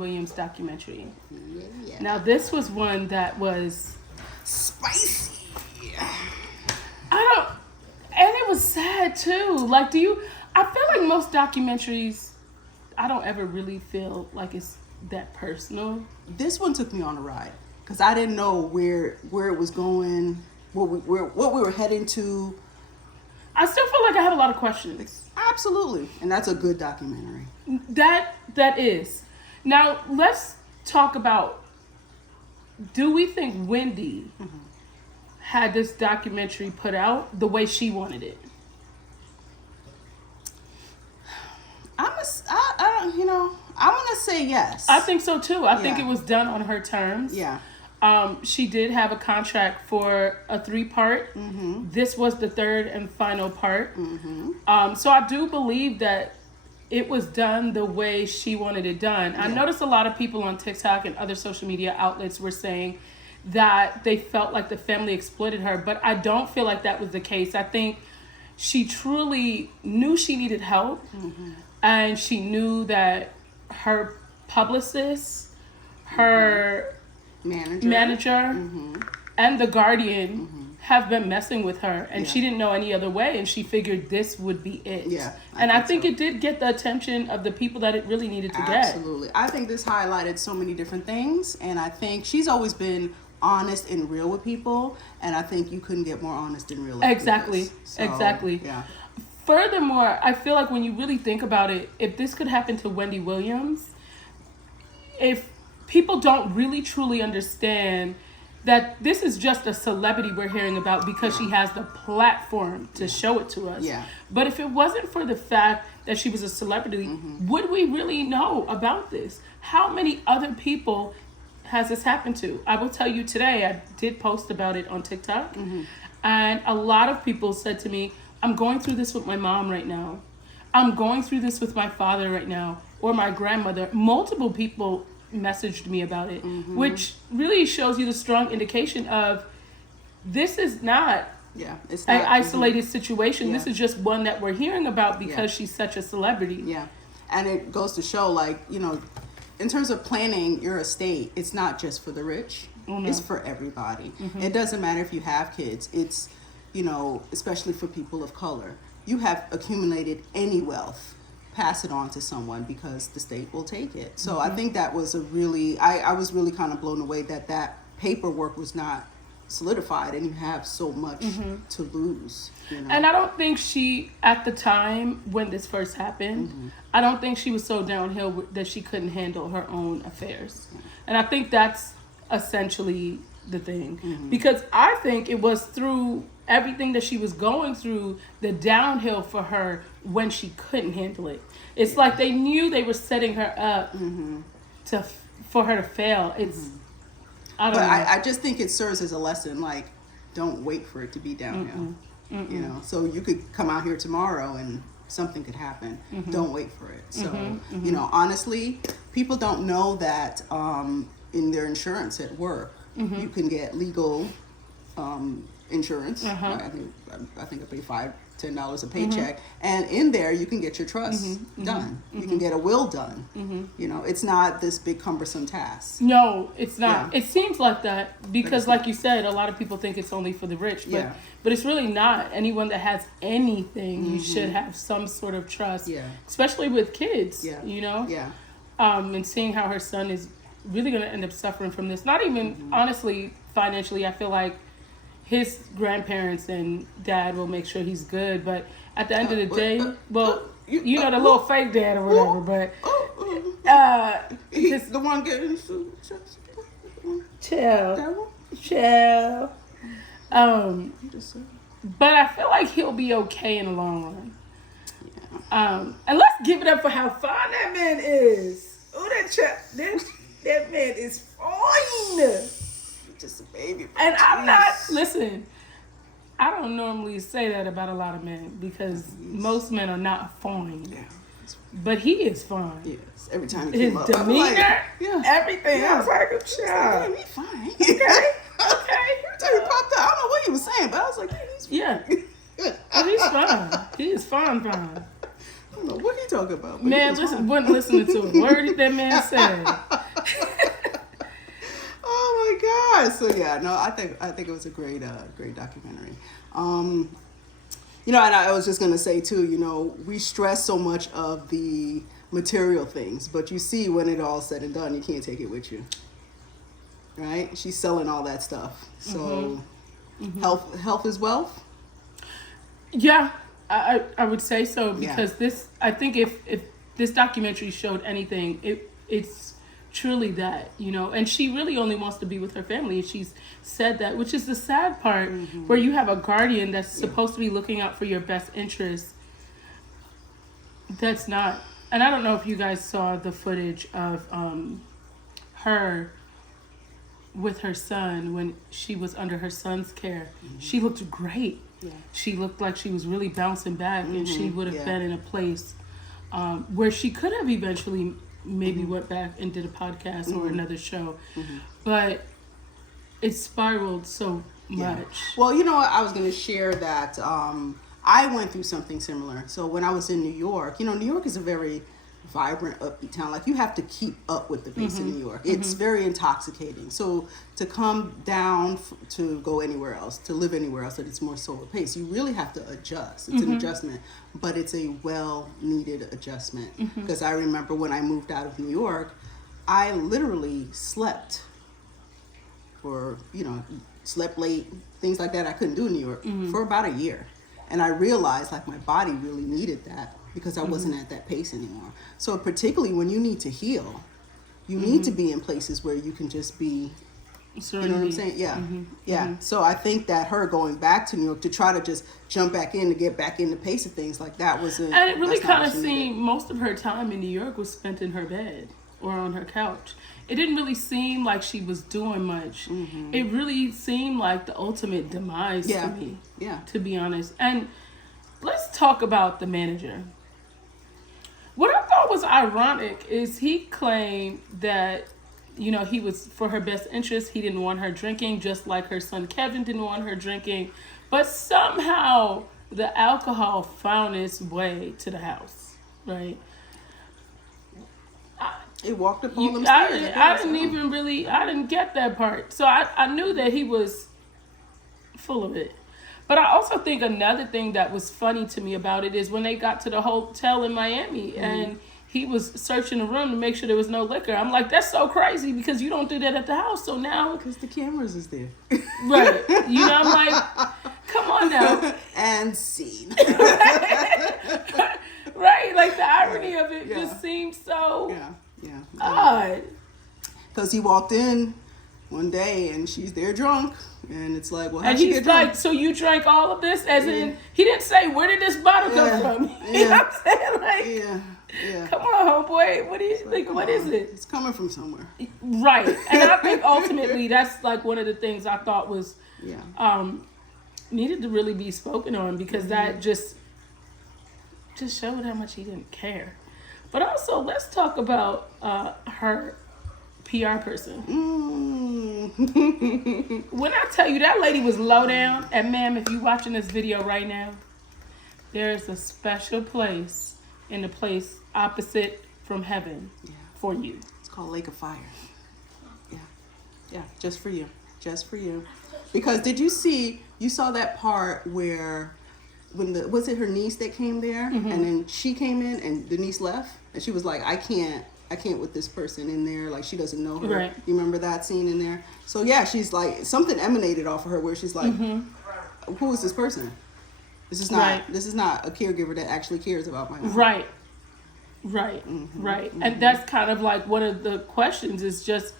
Williams documentary. Yeah. Now, this was one that was Spicy. I don't, and it was sad too. Like, I feel like most documentaries, I don't ever really feel like it's that personal. This one took me on a ride because I didn't know where it was going, what we were heading to. I still feel like I have a lot of questions. Absolutely, and that's a good documentary. That is. Now, let's talk about, do we think Wendy had this documentary put out the way she wanted it? I'm gonna say yes. I think so too. I think it was done on her terms. Yeah. She did have a contract for a 3-part. This was the third and final part. So I do believe that it was done the way she wanted it done. I noticed a lot of people on TikTok and other social media outlets were saying that they felt like the family exploited her, but I don't feel like that was the case. I think she truly knew she needed help, and she knew that her publicist, her manager and the Guardian have been messing with her, and she didn't know any other way, and she figured this would be it. I think it did get the attention of the people that it really needed to get. Absolutely. I think this highlighted so many different things, and I think she's always been honest and real with people, and I think you couldn't get more honest and real. Exactly. Yeah. Furthermore, I feel like when you really think about it, if this could happen to Wendy Williams, if people don't really truly understand that this is just a celebrity we're hearing about because she has the platform to show it to us. But if it wasn't for the fact that she was a celebrity, would we really know about this? How many other people has this happened to? I will tell you today, I did post about it on TikTok, and a lot of people said to me, I'm going through this with my mom right now. I'm going through this with my father right now, or my grandmother. Multiple people messaged me about it, which really shows you the strong indication of this is not it's an not isolated situation. This is just one that we're hearing about because she's such a celebrity. And it goes to show, like, in terms of planning your estate, it's not just for the rich. It's for everybody. It doesn't matter if you have kids. It's, especially for people of color. You have accumulated any wealth, pass it on to someone because the state will take it. So I think that was I was really kind of blown away that paperwork was not solidified, and you have so much to lose. And I don't think she, at the time when this first happened, I don't think she was so downhill that she couldn't handle her own affairs. And I think that's essentially the thing. Because I think it was through everything that she was going through, the downhill for her when she couldn't handle it. It's like they knew they were setting her up for her to fail. I just think it serves as a lesson, like, don't wait for it to be downhill. So you could come out here tomorrow and something could happen. Don't wait for it. So, honestly, people don't know that in their insurance at work, you can get legal insurance. I think I pay $5-10 a paycheck, and in there you can get your trust done. You can get a will done. It's not this big cumbersome task. No, it's not. It seems like that because, like you said, a lot of people think it's only for the rich, but it's really not. Anyone that has anything, you should have some sort of trust, especially with kids. And seeing how her son is really going to end up suffering from this. Not even honestly financially. I feel like his grandparents and dad will make sure he's good, but at the end of the day, the little fake dad or whatever, but he's the one getting chill. But I feel like he'll be okay in the long run. And let's give it up for how fine that man is. Oh, that man is fine. Just a baby. And I'm not, listen, I don't normally say that about a lot of men because most men are not fine. But he is fine. Yes. Every time he his came up, demeanor, everything. I was like, damn, he's fine. Okay. Every time he popped out, I don't know what he was saying, but I was like, he's fine. Oh, he's fine. He is fine. I don't know what he talking about. Man, wasn't listening to a word that man said. So yeah, no, I think it was a great documentary. You know, and I was just gonna say too, you know, we stress so much of the material things, but you see when it all said and done, you can't take it with you, right? She's selling all that stuff, so health is wealth. Yeah, I would say so, because I think if this documentary showed anything, it's truly that, you know. And she really only wants to be with her family, and she's said that, which is the sad part, where you have a guardian that's supposed to be looking out for your best interests. That's not. And I don't know if you guys saw the footage of her with her son when she was under her son's care. She looked great. Yeah. She looked like she was really bouncing back, and she would have been in a place where she could have eventually maybe went back and did a podcast or another show. But it spiraled so much. Well, you know what? I was going to share that I went through something similar. So when I was in New York, you know, New York is a very vibrant, upbeat town. Like, you have to keep up with the pace in New York. It's very intoxicating. So to come down to go anywhere else, to live anywhere else that it's more slower pace, you really have to adjust. It's an adjustment, but it's a well-needed adjustment. Because I remember when I moved out of New York, I literally slept late, things like that I couldn't do in New York for about a year. And I realized, like, my body really needed that, because I wasn't at that pace anymore. So particularly when you need to heal, you need to be in places where you can just be, you know what I'm saying? Yeah. So I think that her going back to New York to try to just jump back in, to get back in the pace of things like that wasn't. And it really kind of seemed most of her time in New York was spent in her bed or on her couch. It didn't really seem like she was doing much. It really seemed like the ultimate demise to me, to be honest. And let's talk about the manager. What I thought was ironic is he claimed that, you know, he was for her best interest. He didn't want her drinking, just like her son Kevin didn't want her drinking. But somehow the alcohol found its way to the house, right? It walked up on them stairs. I didn't get that part. So I knew that he was full of it. But I also think another thing that was funny to me about it is when they got to the hotel in Miami and he was searching the room to make sure there was no liquor. I'm like, that's so crazy, because you don't do that at the house. So now, because the cameras is there, right? You know, I'm like, come on now, and scene. Right? Like, the irony of it just seems so odd. Because he walked in one day and she's there drunk, and it's like, well, how and she he's get drunk? like, so you drank all of this? As in, he didn't say, where did this bottle come from? You know what I'm saying? Like, come on, homeboy. What do you think? What is it? It's coming from somewhere. Right. And I think ultimately that's like one of the things I thought was needed to really be spoken on, because that just showed how much he didn't care. But also, let's talk about her PR person. When I tell you that lady was low down, and ma'am, if you're watching this video right now, there's a special place in the place opposite from heaven for you. It's called Lake of Fire. Yeah, just for you. Because did you saw that part where when was it her niece that came there, and then she came in and the niece left, and she was like, I can't with this person in there, like, she doesn't know her. Right. You remember that scene in there? So yeah, she's like, something emanated off of her where she's like, who is this person? This is not a caregiver that actually cares about my mom. Right. And that's kind of like one of the questions, is just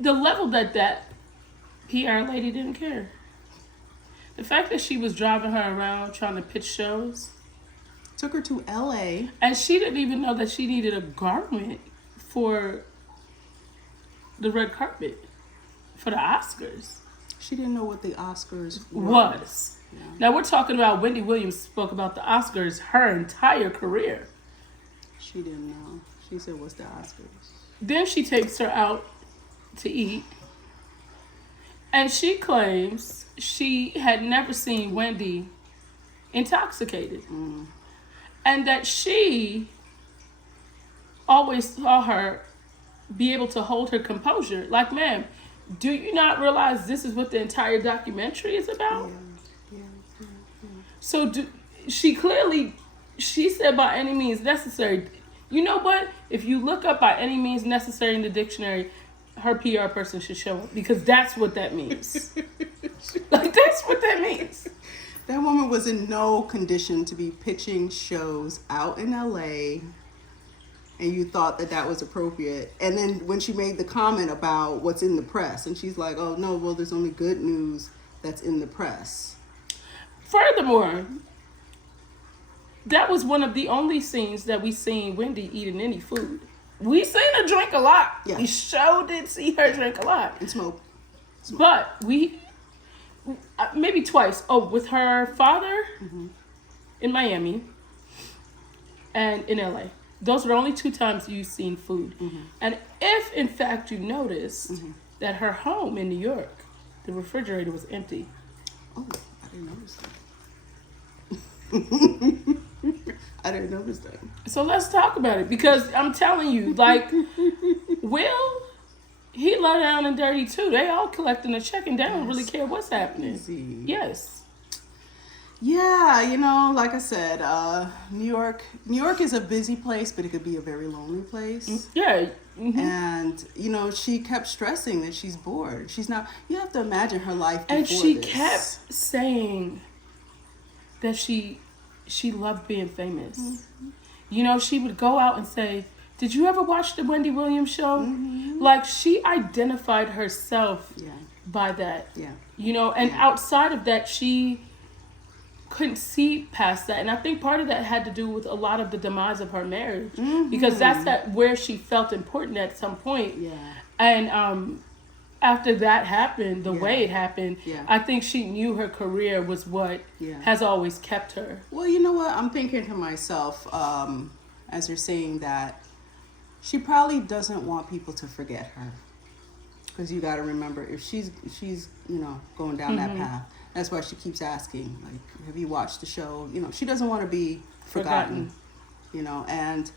the level that PR lady didn't care. The fact that she was driving her around trying to pitch shows. Took her to LA. And she didn't even know that she needed a garment for the red carpet for the Oscars. She didn't know what the Oscars was. Yeah. Now we're talking about Wendy Williams spoke about the Oscars her entire career. She didn't know. She said, what's the Oscars? Then she takes her out to eat. And she claims she had never seen Wendy intoxicated. And that she always saw her be able to hold her composure. Like, ma'am, do you not realize this is what the entire documentary is about? Yeah. So she said by any means necessary. You know what? If you look up by any means necessary in the dictionary, her PR person should show up, because that's what that means. Like, that's what that means. That woman was in no condition to be pitching shows out in LA, and you thought that was appropriate. And then when she made the comment about what's in the press, and she's like, oh, no, well, there's only good news that's in the press. Furthermore, that was one of the only scenes that we seen Wendy eating any food. We seen her drink a lot. Yeah. We sure did see her drink a lot. And smoke. But we, maybe twice. Oh, with her father in Miami and in LA. Those were the only 2 times you've seen food. And if, in fact, you noticed that her home in New York, the refrigerator was empty. Oh, I didn't notice that. I didn't notice that. So let's talk about it, because I'm telling you, like, Will, he low down and dirty too. They all collecting a check and they don't really care what's happening. Easy. Yes. Yeah, you know, like I said, New York is a busy place, but it could be a very lonely place. Yeah. And, you know, she kept stressing that she's bored. She's not, you have to imagine her life before And she this. kept saying that she loved being famous. You know, she would go out and say, did you ever watch the Wendy Williams show? Like, she identified herself by that. Yeah. You know, and outside of that, she couldn't see past that. And I think part of that had to do with a lot of the demise of her marriage. Because that's where she felt important at some point. Yeah. And after that happened, the way it happened, I think she knew her career was what has always kept her. Well, you know what? I'm thinking to myself, as you're saying that, she probably doesn't want people to forget her. Because you got to remember, if she's you know, going down that path, that's why she keeps asking, like, have you watched the show? You know, she doesn't want to be forgotten. You know, and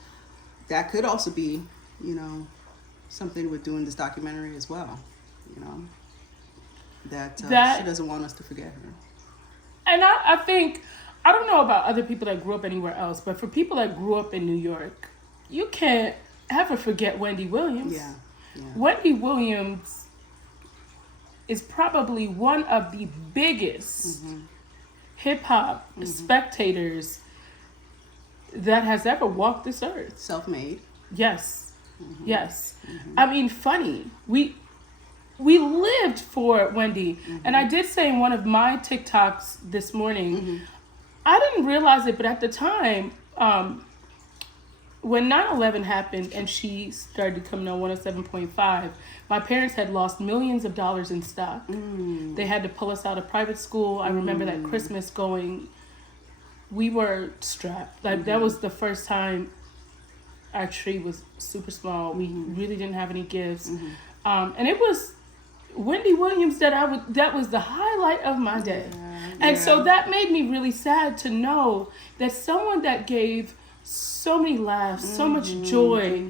that could also be, you know, something with doing this documentary as well. You know, that she doesn't want us to forget her. And I think, I don't know about other people that grew up anywhere else, but for people that grew up in New York, you can't ever forget Wendy Williams. Yeah. Wendy Williams is probably one of the biggest hip-hop spectators that has ever walked this earth. Self-made. Yes. Yes. I mean, funny. We lived for Wendy. And I did say in one of my TikToks this morning, I didn't realize it, but at the time, when 9/11 happened and she started coming on 107.5, my parents had lost millions of dollars in stock. They had to pull us out of private school. I remember that Christmas going, we were strapped. Like, that was the first time our tree was super small. We really didn't have any gifts. And it was Wendy Williams that was the highlight of my day. And so that made me really sad to know that someone that gave so many laughs, so much joy,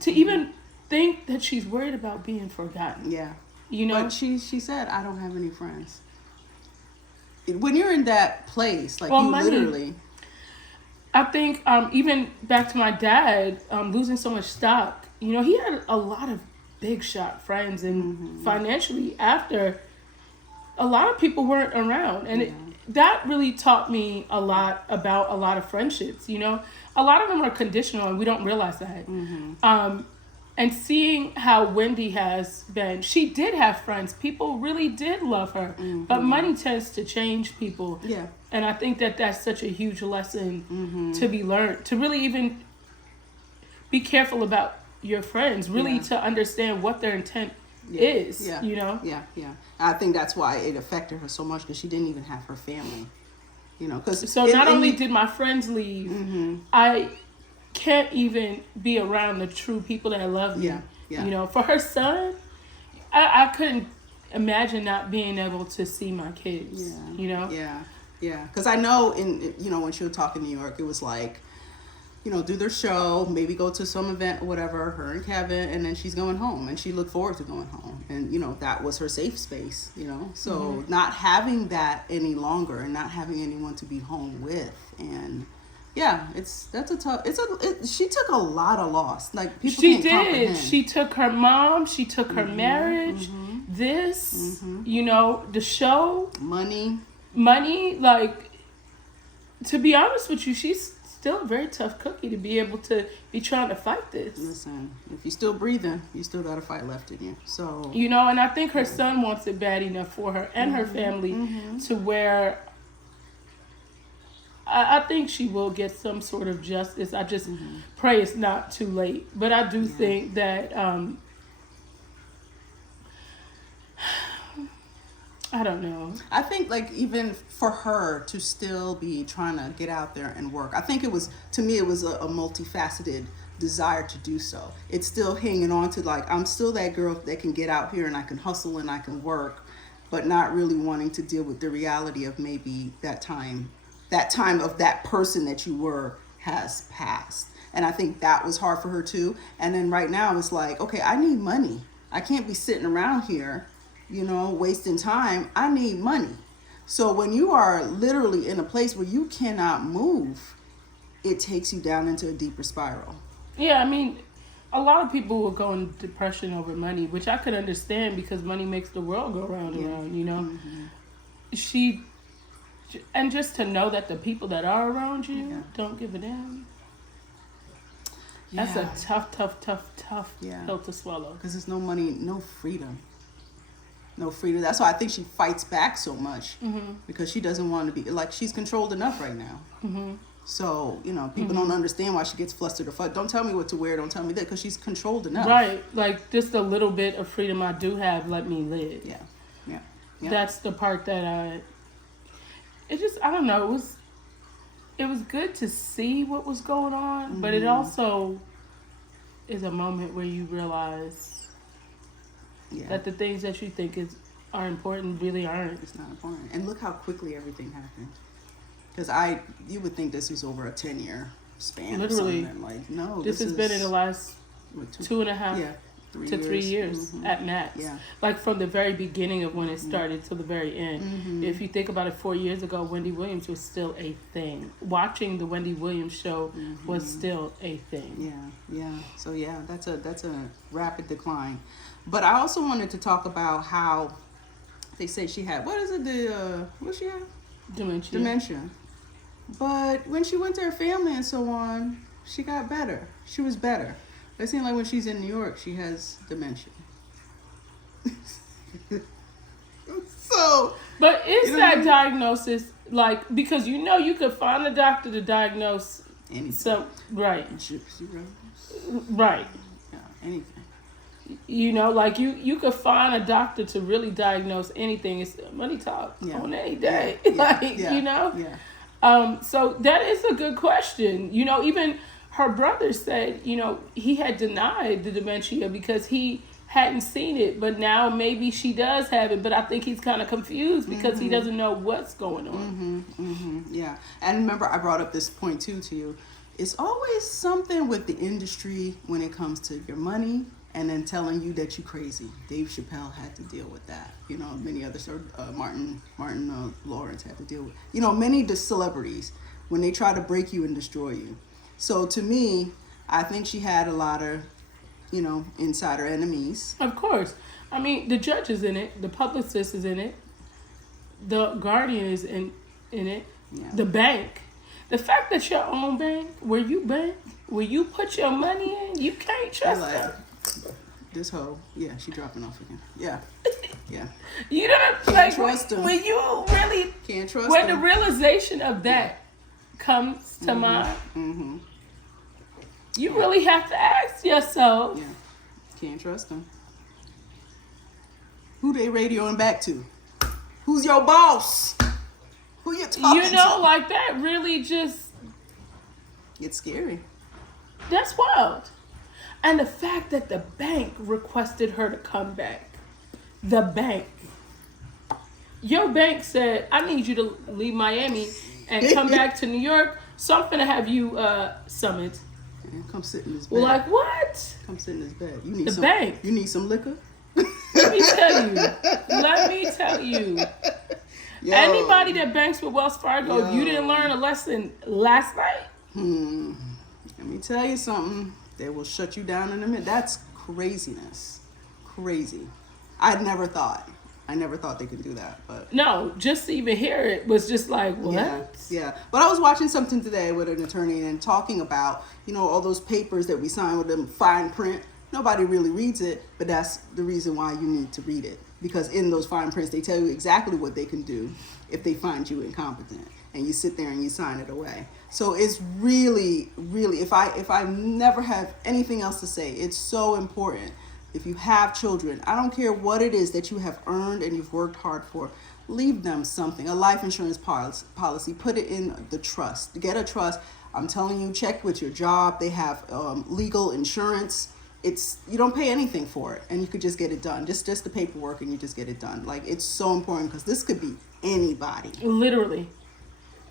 to even think that she's worried about being forgotten. Yeah. You know? But she said, I don't have any friends. When you're in that place, like, literally. I think even back to my dad, losing so much stock, you know, he had a lot of big shot friends, and financially after, a lot of people weren't around. And that really taught me a lot about a lot of friendships, you know. A lot of them are conditional and we don't realize that. And seeing how Wendy has been, she did have friends. People really did love her. But money tends to change people. Yeah. And I think that that's such a huge lesson to be learned. To really even be careful about your friends. Really to understand what their intent is, you know? Yeah. I think that's why it affected her so much, because she didn't even have her family. You know, because so not only did my friends leave, I can't even be around the true people that love me. You know, for her son, I couldn't imagine not being able to see my kids. You know. Yeah. Because I know you know, when she would talk in New York, it was like, do their show, maybe go to some event or whatever, her and Kevin, and then she's going home, and she looked forward to going home. And, that was her safe space, So not having that any longer and not having anyone to be home with. And yeah, she took a lot of loss. Like, people can't comprehend. She took her mom, she took her marriage, this, the show. Money, like, to be honest with you, she's still a very tough cookie to be able to be trying to fight this. Listen, if you're still breathing, you still got a fight left in you. So and I think her son wants it bad enough for her and her family to where I think she will get some sort of justice. I just pray it's not too late. But I do think that I don't know. I think, like, even for her to still be trying to get out there and work, I think it was a multifaceted desire to do so. It's still hanging on to, like, I'm still that girl that can get out here and I can hustle and I can work, but not really wanting to deal with the reality of maybe that time of that person that you were has passed. And I think that was hard for her too. And then right now it's like, okay, I need money. I can't be sitting around here wasting time. I need money. So when you are literally in a place where you cannot move, it takes you down into a deeper spiral. Yeah, I mean, a lot of people will go into depression over money, which I could understand because money makes the world go round and round, And just to know that the people that are around you don't give a damn. That's a tough pill to swallow. Because there's no money, no freedom. No freedom. That's why I think she fights back so much, because she doesn't want to be, like, she's controlled enough right now. So, people don't understand why she gets flustered or fucked. Don't tell me what to wear. Don't tell me that, because she's controlled enough. Right. Like, just a little bit of freedom I do have, let me live. Yeah. That's the part that I don't know. It was good to see what was going on, but it also is a moment where you realize that the things that you think are important really aren't. It's not important. And look how quickly everything happened. Because you would think this was over a 10-year span. Literally. Or something. Like, no. This has been in the last 2.5 to 3 years at max. Yeah. Like, from the very beginning of when it started to the very end. If you think about it, 4 years ago, Wendy Williams was still a thing. Watching the Wendy Williams show was still a thing. Yeah. So that's a rapid decline. But I also wanted to talk about how they say she had, what she had? Dementia. But when she went to her family and so on, she got better. She was better. It seems like when she's in New York, she has dementia. But is that diagnosis, like, because you could find a doctor to diagnose anything. So, right. Right. Yeah, anything. Like, you could find a doctor to really diagnose anything. It's money talk on any day. So that is a good question. Even her brother said, he had denied the dementia because he hadn't seen it, but now maybe she does have it, but I think he's kind of confused because he doesn't know what's going on. Yeah. And remember, I brought up this point too to you. It's always something with the industry when it comes to your money and then telling you that you're crazy. Dave Chappelle had to deal with that. Many others, Martin Lawrence had to deal with, many of the celebrities when they try to break you and destroy you. So to me, I think she had a lot of, insider enemies. Of course. I mean, the judge is in it. The publicist is in it. The Guardian is in it. Yeah. The bank. The fact that your own bank, where you put your money in, you can't trust her. This hoe, she dropping off again. Yeah. You don't can't trust them. When you really can't trust when them. The realization of that comes to mind, you really have to ask yourself. Yeah, can't trust them. Who they radioing back to? Who's your boss? Who you talking to? Like, that really just... It's scary. That's wild. And the fact that the bank requested her to come back. The bank. Your bank said, I need you to leave Miami and come back to New York, So I'm finna have you Summit. Yeah, come sit in this bed. Well, like what? Come sit in this bed. You need the bank. You need some liquor. Let me tell you. Yo. Anybody that banks with Wells Fargo, if you didn't learn a lesson last night. Let me tell you something. They will shut you down in a minute. That's craziness. Crazy. I never thought they could do that. But no, just to even hear it was just like, what? Yeah. But I was watching something today with an attorney and talking about, all those papers that we sign with them fine print. Nobody really reads it, but that's the reason why you need to read it. Because in those fine prints, they tell you exactly what they can do if they find you incompetent. And you sit there and you sign it away. So it's really, really, if I never have anything else to say, it's so important. If you have children, I don't care what it is that you have earned and you've worked hard for, leave them something, a life insurance policy, put it in the trust. Get a trust. I'm telling you, check with your job. They have legal insurance. You don't pay anything for it, and you could just get it done. Just the paperwork, and you just get it done. Like, it's so important because this could be anybody. Literally.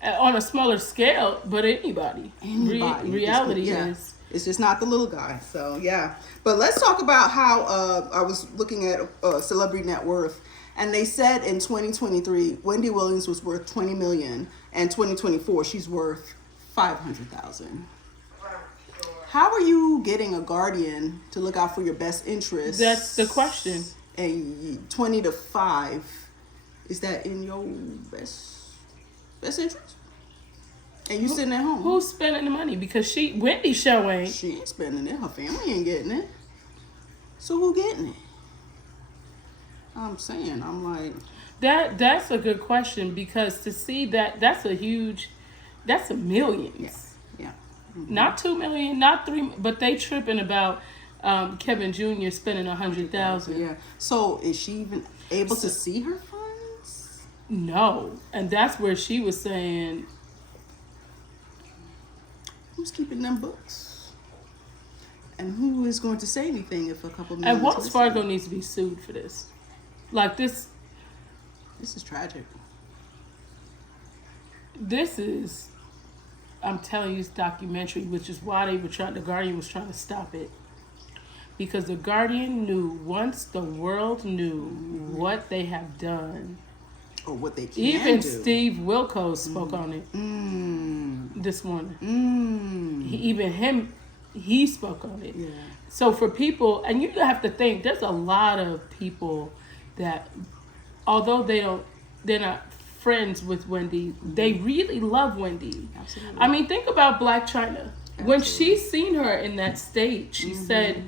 On a smaller scale, but anybody. Reality is. It's just not the little guy. So, yeah. But let's talk about how I was looking at celebrity net worth. And they said in 2023, Wendy Williams was worth $20 million. And 2024, she's worth $500,000. How are you getting a guardian to look out for your best interests? That's the question. And 20 to 5, is that in your best interest? And you sitting at home. Who's spending the money? Because Wendy's show ain't. She ain't spending it. Her family ain't getting it. So who getting it? I'm saying, I'm like. That's a good question, because to see that's a millions. Yeah. Mm-hmm. Not 2 million, not 3, but they tripping about Kevin Jr. spending $100,000. Yeah. So is she even able to see her funds? No, and that's where she was saying, who's keeping them books? And who is going to say anything if a couple million? And Wells Fargo needs to be sued for this. Like this. This is tragic. This is, I'm telling you, it's documentary, which is why the Guardian was trying to stop it. Because the Guardian knew, once the world knew what they have done. Or what they can Even do. Steve Wilkos spoke on it this morning. He spoke on it. Yeah. So for people, and you have to think, there's a lot of people that, although they're not friends with Wendy, they really love Wendy. Absolutely. I mean, think about Black China. Absolutely. When she seen her in that state, she said,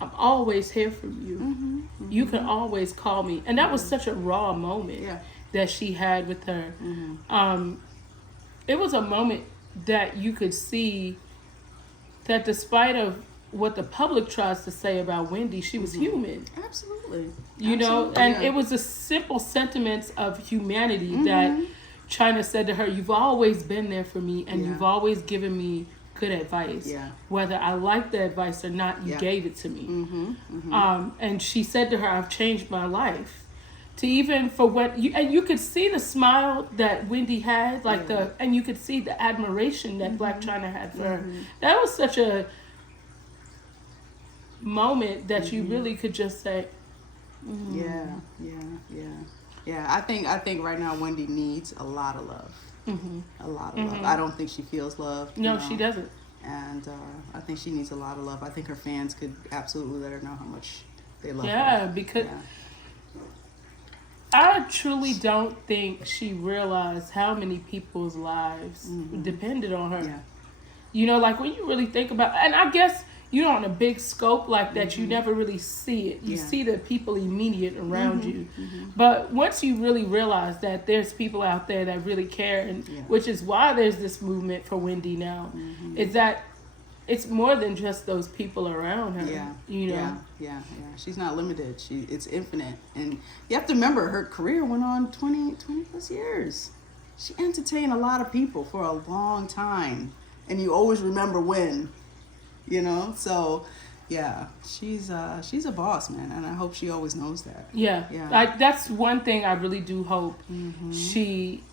I'm always here for you. You can always call me. And that was such a raw moment that she had with her. It was a moment that you could see that despite of what the public tries to say about Wendy, she was human. Absolutely. You know, and it was the simple sentiments of humanity that China said to her, you've always been there for me, and you've always given me good advice. Yeah. Whether I like the advice or not, you gave it to me. And she said to her, I've changed my life. To even for what you, and you could see the smile that Wendy had, like and you could see the admiration that Black China had for her. That was such a moment that you really could just say, Yeah. I think right now Wendy needs a lot of love. A lot of love. I don't think she feels loved. No, she doesn't. And I think she needs a lot of love. I think her fans could absolutely let her know how much they love her. Yeah, because I truly don't think she realized how many people's lives depended on her. Yeah. You know, like when you really think about, and I guess, you know, on a big scope like that, you never really see it. You see the people immediate around you. But once you really realize that there's people out there that really care, and which is why there's this movement for Wendy now, is that it's more than just those people around her. Yeah. You know? Yeah. She's not limited. It's infinite. And you have to remember, her career went on 20 plus years. She entertained a lot of people for a long time. And you always remember when. You know, so she's a boss, man, and I hope she always knows that. Yeah. Like that's one thing I really do hope she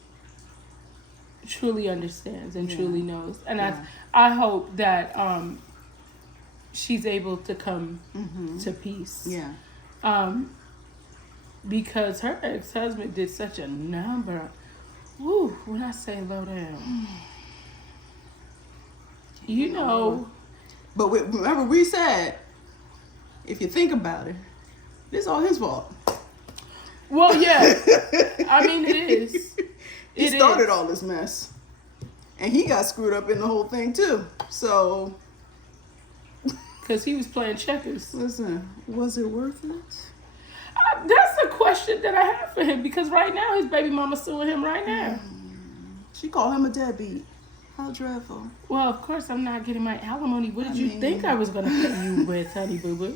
truly understands and truly knows. And Yeah. I hope that she's able to come to peace. Yeah. Because her ex-husband did such a number. Woo, when I say low down. You know. But remember we said, if you think about it, this is all his fault. Well, yeah. I mean, it is. He started all this mess. And he got screwed up in the whole thing, too. So. Because he was playing checkers. Listen, was it worth it? That's a question that I have for him. Because right now, his baby mama's suing him right now. She called him a deadbeat. How dreadful. Well, of course, I'm not getting my alimony. What did you think I was going to pay you with, honey boo-boo?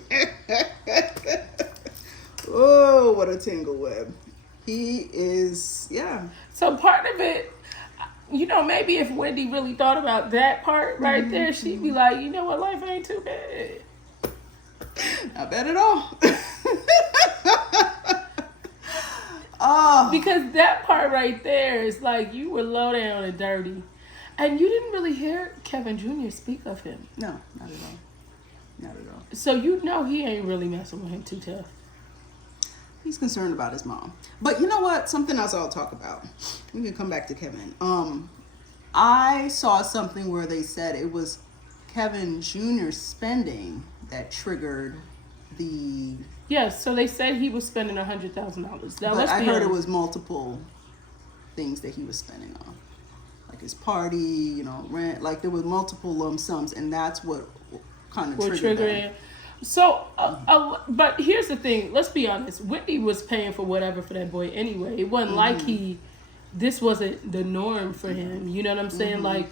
Oh, what a tangle web. He is, yeah. So part of it, you know, maybe if Wendy really thought about that part right there, she'd be like, you know what, life ain't too bad. Not bad at all. Oh. Because that part right there is like, you were low down and dirty. And you didn't really hear Kevin Jr. speak of him. No, not at all. Not at all. So you know he ain't really messing with him too tough. He's concerned about his mom. But you know what? Something else I'll talk about. We can come back to Kevin. I saw something where they said it was Kevin Jr.'s spending that triggered the... Yes, so they said he was spending $100,000. Now, but I heard it was multiple things that he was spending on. Like his party, you know, rent. Like there was multiple lump sums, and that's what kind of triggered them. So, but here's the thing. Let's be honest. Whitney was paying for whatever for that boy anyway. It wasn't like this wasn't the norm for him. You know what I'm saying? Like,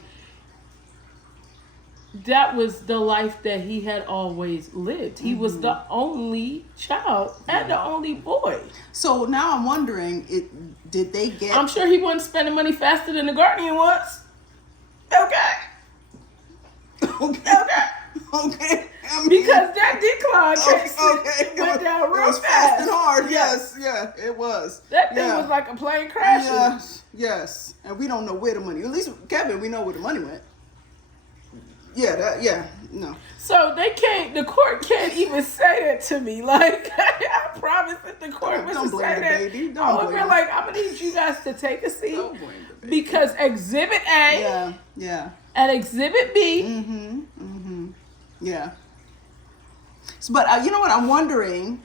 that was the life that he had always lived. He was the only child and the only boy. So now I'm wondering, did they get... I'm sure he wasn't spending money faster than the Guardian was. Okay. Okay. I mean, because that decline went down real fast. fast And hard. Yes. Yeah, it was. That thing was like a plane crashing. Yes. And we don't know where the money... At least Kevin, we know where the money went. No. So the court can't even say that to me. Like, I promise that the court was to say that. Baby. We're like, I'm going to need you guys to take a seat. Don't blame the baby. Because Exhibit A and Exhibit B. Yeah. So, but you know what? I'm wondering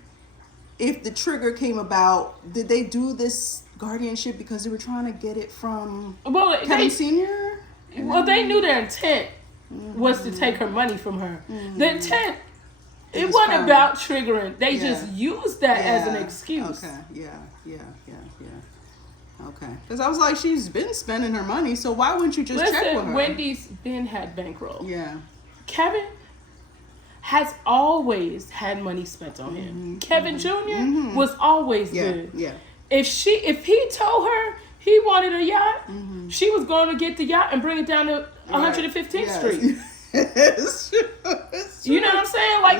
if the trigger came about, did they do this guardianship because they were trying to get it from Kevin Sr.? Well, they knew their intent was to take her money from her. The intent, it wasn't about triggering. They just used that as an excuse. Okay, yeah. Okay. Because I was like, she's been spending her money, so why wouldn't you just check with her? Wendy's been had bankroll. Yeah. Kevin has always had money spent on him. Kevin Jr. was always good. Yeah. If he told her he wanted a yacht, she was going to get the yacht and bring it down to 115th Street. It's true. You know what I'm saying? Like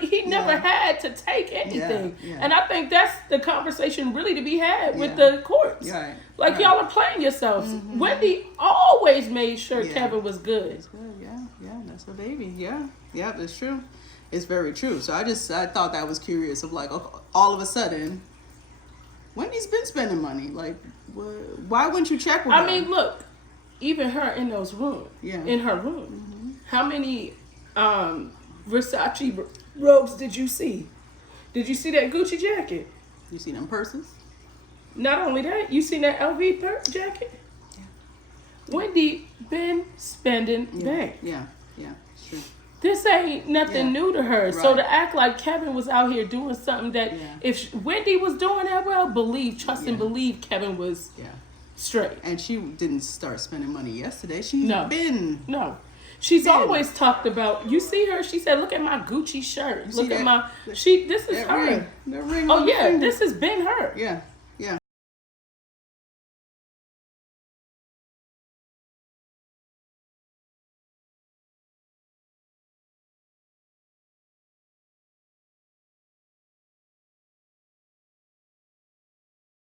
he never had to take anything. And I think that's the conversation really to be had with the courts. Like y'all are playing yourselves. Wendy always made sure Kevin was good. Yeah, that's her baby. Yeah, that's true. It's very true. So I thought that was curious of like, all of a sudden, Wendy's been spending money. Like, why wouldn't you check with her? I mean, look, even her in those rooms, in her room, how many Versace robes did you see? Did you see that Gucci jacket? You see them purses? Not only that, you seen that LV jacket? Yeah. Wendy been spending bank. Yeah, it's true. This ain't nothing new to her. Right. So to act like Kevin was out here doing something that if Wendy was doing that, well, trust and believe Kevin was straight. And she didn't start spending money yesterday. She's been. No. She's always talked about, you see her, she said, look at my Gucci shirt. Look at this is her. Ring. The ring this has been her. Yeah.